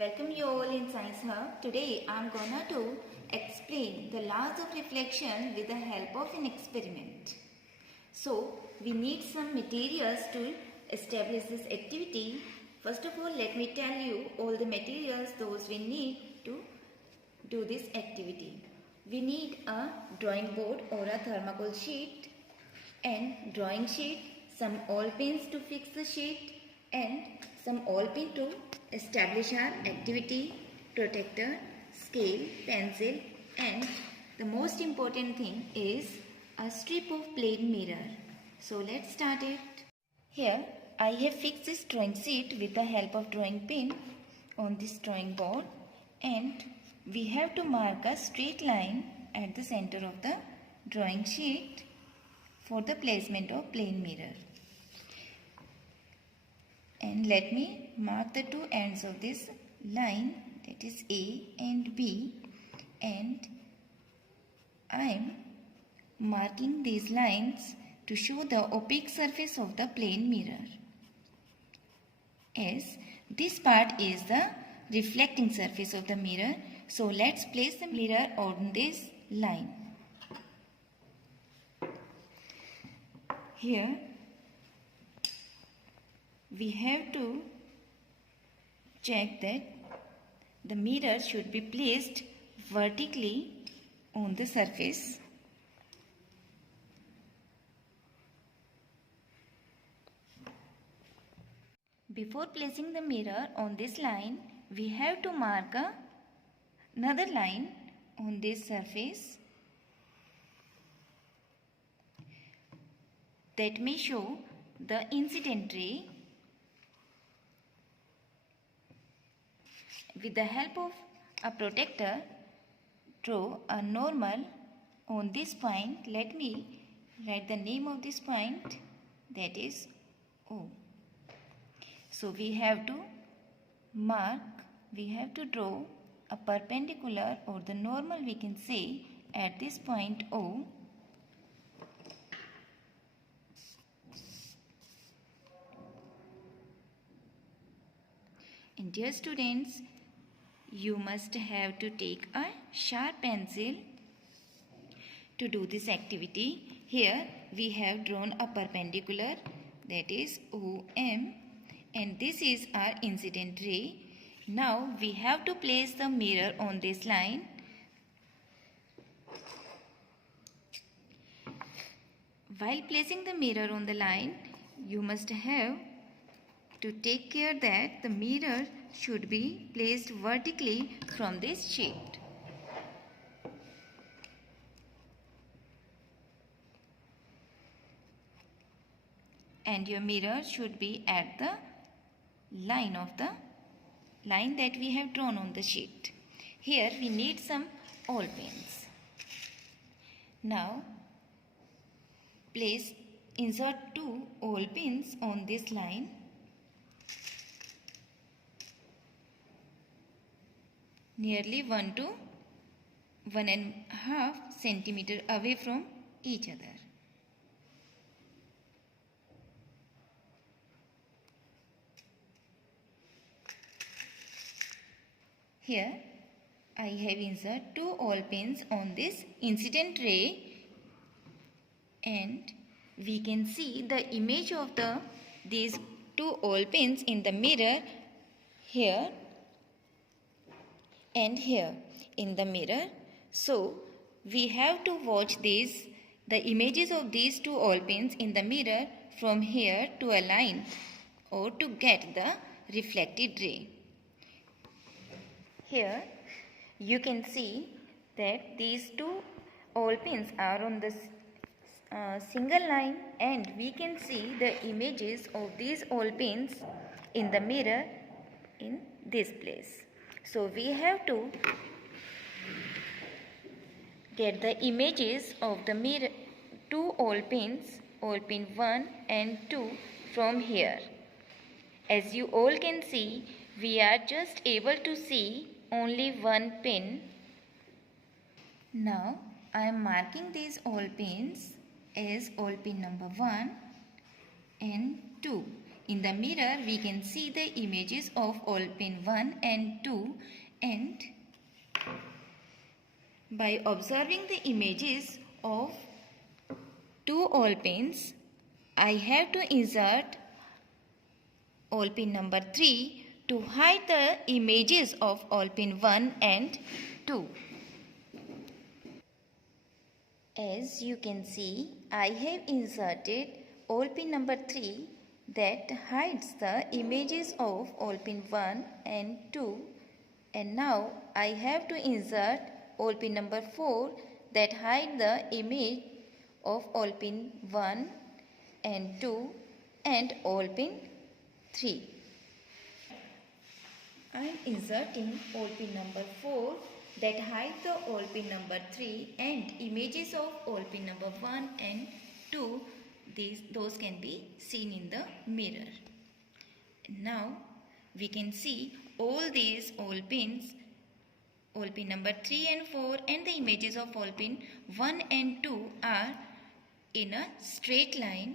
Welcome you all in Science Hub. Today I am gonna to explain the laws of reflection with the help of an experiment. So we need some materials to establish this activity. First of all, let me tell you all the materials those we need to do this activity. We need a drawing board or a thermocol sheet and drawing sheet, some oil pins to fix the sheet and some oil pin to establish our activity, protractor, scale, pencil and the most important thing is a strip of plain mirror. So let's start it. Here I have fixed this drawing sheet with the help of drawing pin on this drawing board and we have to mark a straight line at the center of the drawing sheet for the placement of plain mirror. And let me mark the two ends of this line, that is A and B, and I am marking these lines to show the opaque surface of the plane mirror. As this part is the reflecting surface of the mirror, so let's place the mirror on this line. Here we have to check that the mirror should be placed vertically on the surface. Before placing the mirror on this line, we have to mark another line on this surface that may show the incident ray. With the help of a protractor, draw a normal on this point. Let me write the name of this point, that is O. So we have to draw a perpendicular or the normal we can say at this point O. And dear students, you must have to take a sharp pencil to do this activity. Here we have drawn a perpendicular, that is OM, and this is our incident ray. Now we have to place the mirror on this line. While placing the mirror on the line, you must have to take care that the mirror should be placed vertically from this sheet. And your mirror should be at the line that we have drawn on the sheet. Here we need some oil pins. Now insert two oil pins on this line. Nearly 1 to 1.5 centimeter away from each other. Here I have inserted two oil pins on this incident ray and we can see the image of these two oil pins in the mirror here and here in the mirror. So we have to watch the images of these two oil pins in the mirror from here to a line or to get the reflected ray. Here you can see that these two oil pins are on the single line and we can see the images of these oil pins in the mirror in this place. So we have to get the images of the mirror, two oil pins, oil pin 1 and 2 from here. As you all can see, we are just able to see only one pin. Now I am marking these oil pins as oil pin number 1 and 2 In the mirror, we can see the images of all pin 1 and 2, and by observing the images of 2 all pins, I have to insert all pin number 3 to hide the images of all pin 1 and 2. As you can see, I have inserted all pin number 3 that hides the images of all pin 1 and 2, and now I have to insert all pin number 4 that hide the image of all pin 1 and 2 and all pin 3. I am inserting all pin number 4 that hide the all pin number 3 and images of all pin number 1 and 2. Those can be seen in the mirror. Now we can see all these all pins, all pin number 3 and 4 and the images of all pin 1 and 2 are in a straight line.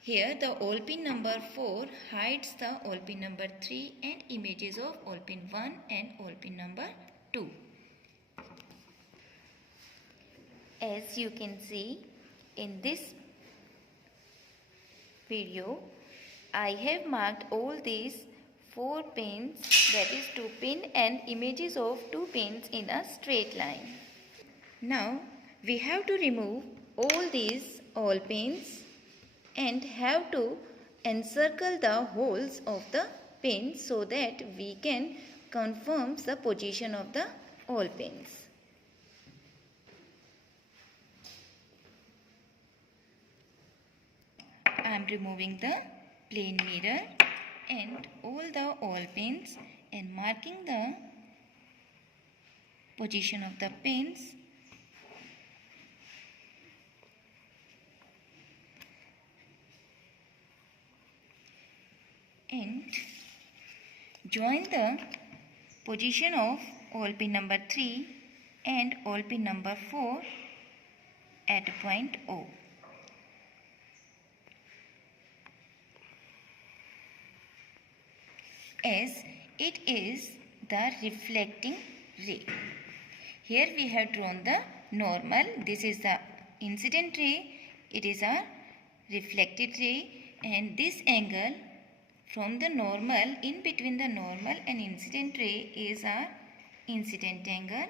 Here the all pin number 4 hides the all pin number 3 and images of all pin 1 and all pin number 2. As you can see in this video, I have marked all these 4 pins, that is 2 pin and images of 2 pins in a straight line. Now we have to remove all these all pins and have to encircle the holes of the pins so that we can confirm the position of the all pins. I am removing the plane mirror and all the all pins and marking the position of the pins. And join the position of all pin number 3 and all pin number 4 at point O. As it is the reflecting ray. Here we have drawn the normal. This is the incident ray. It is a reflected ray, and this angle from the normal, in between the normal and incident ray, is a incident angle,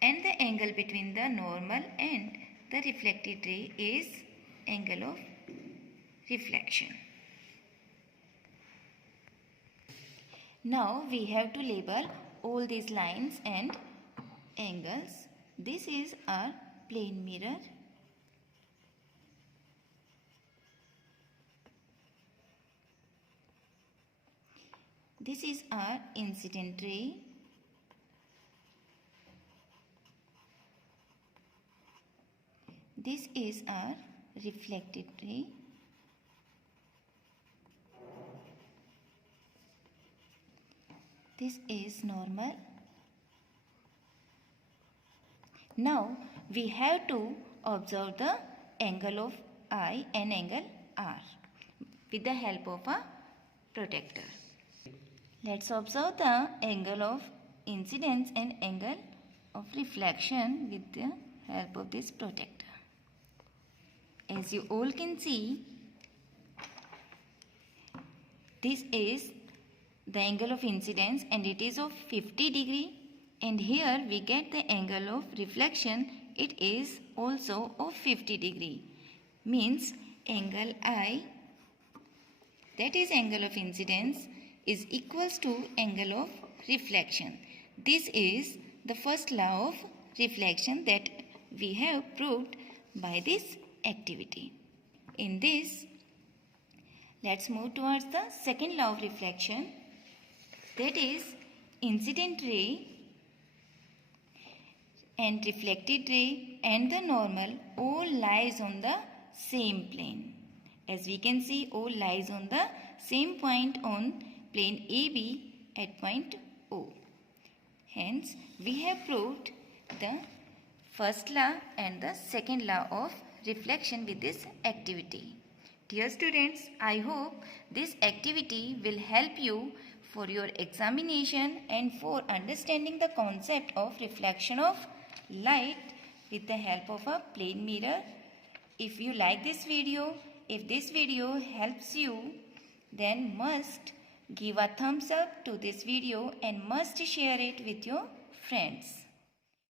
and the angle between the normal and the reflected ray is angle of reflection. Now we have to label all these lines and angles. This is our plane mirror. This is our incident ray. This is our reflected ray. This is normal. Now we have to observe the angle of I and angle R with the help of a protractor. Let's observe the angle of incidence and angle of reflection with the help of this protractor. As you all can see, this is the angle of incidence and it is of 50 degree, and here we get the angle of reflection, it is also of 50 degree. Means angle I, that is angle of incidence, is equals to angle of reflection. This is the first law of reflection that we have proved by this activity. In this, let's move towards the second law of reflection, that is incident ray and reflected ray and the normal all lies on the same plane. As we can see, all lies on the same point on plane AB at point O. Hence, we have proved the first law and the second law of reflection with this activity. Dear students, I hope this activity will help you for your examination and for understanding the concept of reflection of light with the help of a plane mirror. If you like this video, if this video helps you, then must give a thumbs up to this video and must share it with your friends.